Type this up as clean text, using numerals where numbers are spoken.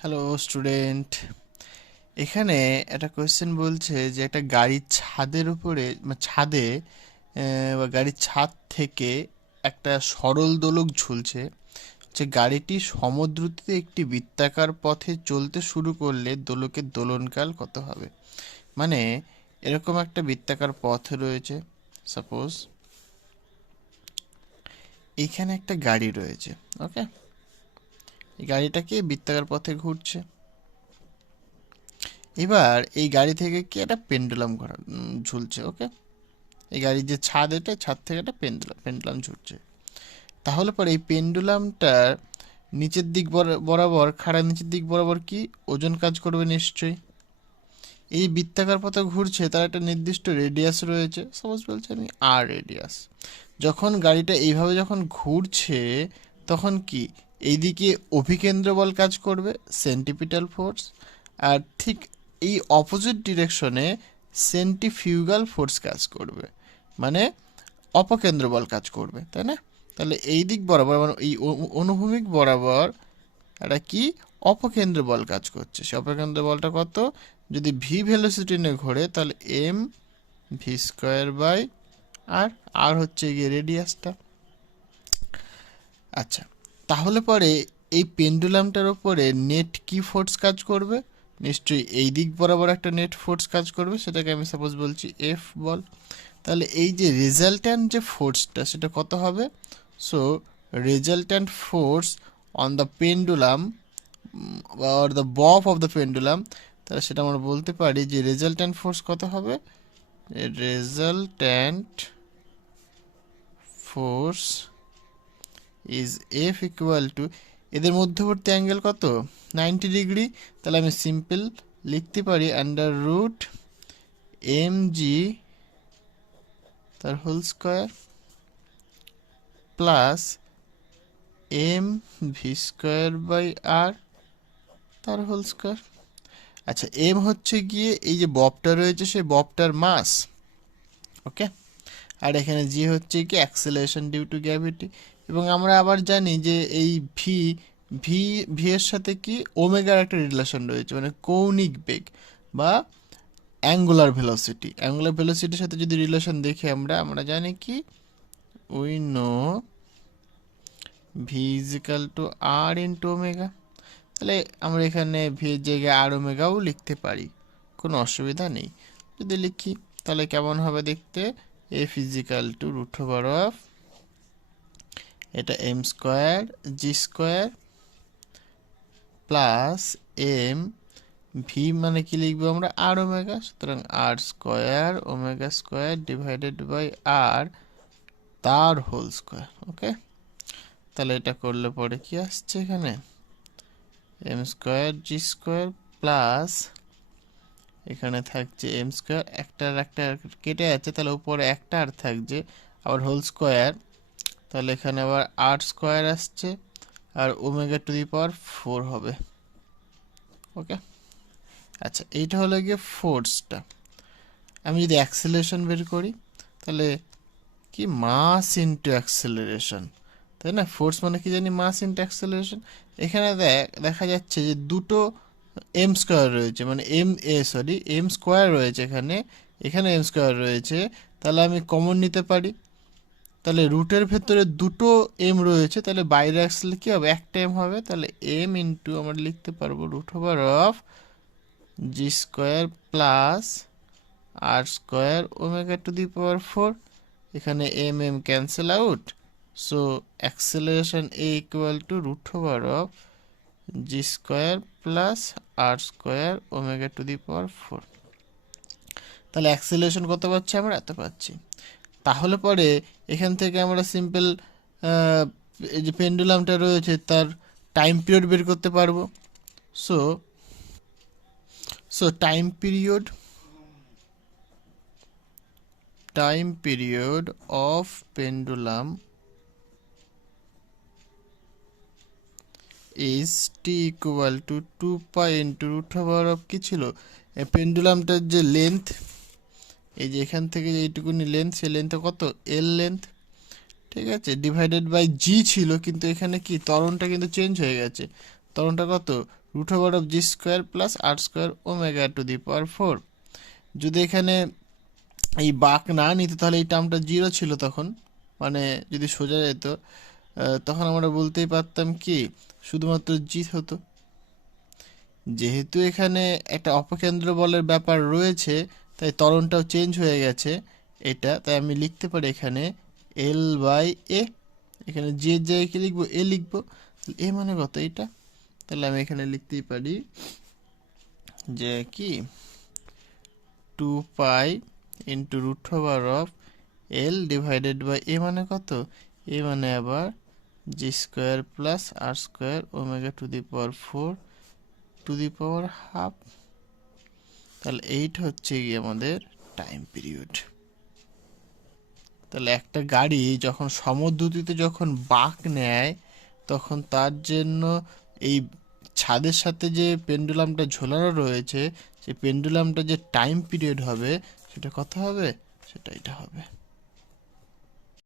Hello student, এখানে একটা question বলছে যে একটা গাড়ির ছাদের উপরে ছাদে বা গাড়ির ছাদ থেকে একটা সরল দোলক ঝুলছে। যে গাড়িটি সমদ্রুতিতে একটি বৃত্তাকার পথে চলতে শুরু করলে দোলকের দোলনকাল কত হবে। মানে এরকম একটা বৃত্তাকার পথ রয়েছে। সাপোজ এইখানে একটা গাড়ি রয়েছে। ওকে, এই গাড়িটাকে বৃত্তাকার পথে ঘুরছে। এবার এই গাড়ি থেকে কি একটা পেন্ডুলাম ঝুলছে। ওকে, এই গাড়ির যে ছাদ, এটা ছাদ থেকে একটা পেন্ডুলাম ঝুলছে। তাহলে পরে এই পেন্ডুলামটার নিচের দিক বরাবর খাড়া নিচের দিক বরাবর কি ওজন কাজ করবে নিশ্চয়ই। এই বৃত্তাকার পথে ঘুরছে, তার একটা নির্দিষ্ট রেডিয়াস রয়েছে। সাপোজ বলছে আমি আর রেডিয়াস। যখন গাড়িটা এইভাবে যখন ঘুরছে তখন কি এইদিকে অভিকেন্দ্র বল কাজ করবে, সেন্টিপিটাল ফোর্স। আর ঠিক এই অপোজিট ডিরেকশনে সেন্টিফিউগাল ফোর্স কাজ করবে, মানে অপকেন্দ্র বল কাজ করবে, তাই না? তাহলে এই দিক বরাবর মানে এই অনুভূমিক বরাবর একটা কি অপকেন্দ্র বল কাজ করছে। সে অপকেন্দ্র বলটা কত? যদি ভি ভেলোসিটি নিয়ে ঘোরে তাহলে এম ভি স্কোয়ার বাই আর আর হচ্ছে গিয়ে রেডিয়াসটা। আচ্ছা, তাহলে পরে এই পেন্ডুলামটার উপরে নেট কি ফোর্স কাজ করবে? নিশ্চয়ই এই দিক বরাবর একটা নেট ফোর্স কাজ করবে, সেটাকে আমি সাপোজ বলছি এফ বল। তাহলে এই যে রেজাল্ট্যান্ট যে ফোর্সটা সেটা কত হবে? So resultant force on the pendulum or the bob of the pendulum, তাহলে সেটা আমরা বলতে পারি যে রেজাল্ট্যান্ট ফোর্স কত হবে? Resultant force is F equal to, এদের মধ্যবর্তী অ্যাঙ্গেল কত? 90 ডিগ্রি। তাহলে আমি সিম্পল লিখতে পারি আন্ডার রুট এম জি তার whole square plus m v square by r তার হোল স্কোয়ার। আচ্ছা, এম হচ্ছে গিয়ে এই যে ববটা রয়েছে সেই ববটার মাস। ওকে, আর এখানে জি হচ্ছে কি অ্যাক্সেলারেশন ডিউ টু গ্র্যাভিটি। এবং আমরা আবার জানি যে এই ভি ভি ভি এর সাথে কি ওমেগার একটা রিলেশন রয়েছে, মানে কৌণিক বেগ বা অ্যাঙ্গুলার ভেলোসিটি। অ্যাঙ্গুলার ভেলোসিটির সাথে যদি রিলেশন দেখি আমরা জানি কি we know v is equal to r into omega. তাহলে আমরা এখানে ভি এর জায়গায় আর ওমেগাও লিখতে পারি, কোনো অসুবিধা নেই। যদি লিখি তাহলে কেমন হবে দেখতে? F is equal to root over of এটা m square g square plus m v মানে কি লিখবো আমরা? R omega. সুতরাং r square omega square divided by r তার হোল স্কোয়ার। ওকে, তাহলে এটা করলে পরে কি আসছে এখানে? M square g square plus এখানে থাকছে এম স্কোয়ার, একটা কেটে যাচ্ছে, তাহলে উপরে একটা আর থাকছে আবার হোল স্কোয়ার। তাহলে এখানে আবার আর স্কোয়ার আসছে আর ওমেগা টু দি পাওয়ার 4 হবে। ওকে, আচ্ছা, এইটা হলো গিয়ে ফোর্সটা। আমি যদি অ্যাক্সেলারেশন বের করি তাহলে কি মাস ইন্টু অ্যাক্সেলারেশন, তাই না? ফোর্স মানে কি জানি? Mass into acceleration. এখানে দেখা যাচ্ছে যে দুটো এম স্কোয়ার রয়েছে, মানে এম স্কোয়ার রয়েছে এখানে, এখানে এম স্কোয়ার রয়েছে। তাহলে আমি কমন নিতে পারি, তাহলে রুটের ভেতরে দুটো এম রয়েছে, তাহলে বাইরে আসলে কি হবে? একটা এম হবে। তাহলে এম ইন্টু আমরা লিখতে পারবো root over of g square plus r square omega to the power 4। এখানে m m cancel out, so acceleration a equal to root over of g square plus r square omega to the power 4। তাহলে acceleration কত পাচ্ছি আমরা? এত পাচ্ছি। তাহলে পরে এখান থেকে আমরা সিম্পল এই যে পেন্ডুলামটা রয়েছে তার টাইম পিরিয়ড বের করতে পারবো। So so time period of pendulum is T equal to 2 pi into root over of কি ছিল? পেন্ডুলামটার যে লেন্থ, এই যে এখান থেকে যে এইটুকুনি লেন্থ, সেই লেন্থ কত? এল লেন্থ, ঠিক আছে, ডিভাইডেড বাই জি ছিল। কিন্তু এখানে কি ত্বরণটা কিন্তু চেঞ্জ হয়ে গেছে। ত্বরণটা কত? √g² plus r² omega to the power 4। যদি এখানে এই বাঁক না নিত তাহলে এই টার্মটা 0 ছিল তখন, মানে যদি সোজা যেত তখন আমরা বলতেই পারতাম কি শুধুমাত্র জি হতো। যেহেতু এখানে একটা অপকেন্দ্র বলের ব্যাপার রয়েছে তাই ত্বরণটাও চেঞ্জ হয়ে গেছে এটা, তাই আমি লিখতে পারি এখানে L/A। এখানে জি এর জায়গায় কি লিখবো, এ লিখবো। এ মানে কত এটা, তাহলে আমি এখানে লিখতেই পারি যে কি 2π ইন্টু √L ডিভাইডেড বাই এ মানে কত, এ মানে আবার g² plus r² omega to the power 4 two the power half. তাহলে এইটা হচ্ছে কি আমাদের টাইম পিরিয়ড। তাহলে একটা গাড়ি যখন সমদ্রুতিতে যখন বাঁক নেয় তখন তার জন্য এই ছাদের সাথে যে পেন্ডুলামটা ঝোলানো রয়েছে সেই পেন্ডুলামটা যে টাইম পিরিয়ড হবে সেটা কত হবে, সেটা এটা হবে।